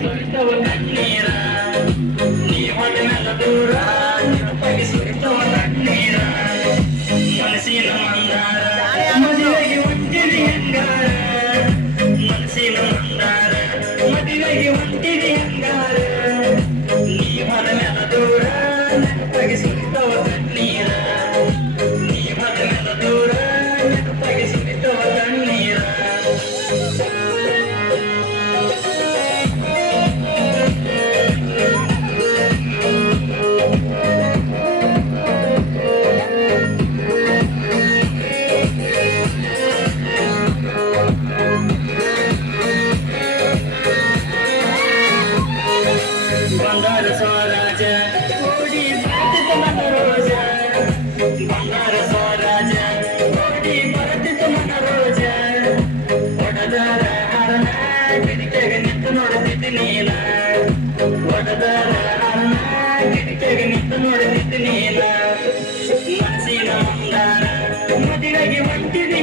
ಸುರಿತವ ಕಣ್ಣೀರ ನೀ ಹೋದ ಮೇಲೆ ದೂರ ನೆನಪಾಗಿ ಸುರಿತವ ಕಣ್ಣೀರ ಮನಸ್ಸಿನ ಮಂದಾರ ಮದುವೆಗೆ ಹೊಂಟಿದಿ ಹಂಗಾರ ಮನಸ್ಸಿನ ಮಂದಾರ ಮದುವೆಗೆ ಹೊಂಟಿದಿ ಹಂಗಾರ ನೀ ಹೋದ ಮೇಲೆ ದೂರ ನೆನಪಾಗಿ ಸುರಿತವ ಕಣ್ಣೀರ ನೀ ಹೋದ ಮೇಲೆ ದೂರ ನೆನಪಾಗಿ ಸುರಿತವ ಕಣ್ಣೀರ ಬಂಗಾರ ಸ್ವರಾಜ ಓಡಿ ಬರ್ತಿತ್ತು ನನ್ನ ರೋಜ ಬಂಗಾರ ಸ್ವರಾಜ ಓಡಿ ಬರ್ತಿತ್ತು ನನ್ನ ರೋಜ ಒಡದಾರ ಹರಣ ಕಿಡಿಕೆಗೆ ನಿಂತು ನೋಡುತ್ತಿದ್ದೆ ನೀಲ ಒಡದಾರ ಹರಣ ಕಿಡಿಕೆಗೆ ನಿಂತು ನೋಡುತ್ತಿದ್ದೆ ನೀಲ ಮನಸ್ಸಿನ ಮಂದಾರ ಮದುವೆಗೆ ಹೊಂಟಿದೆ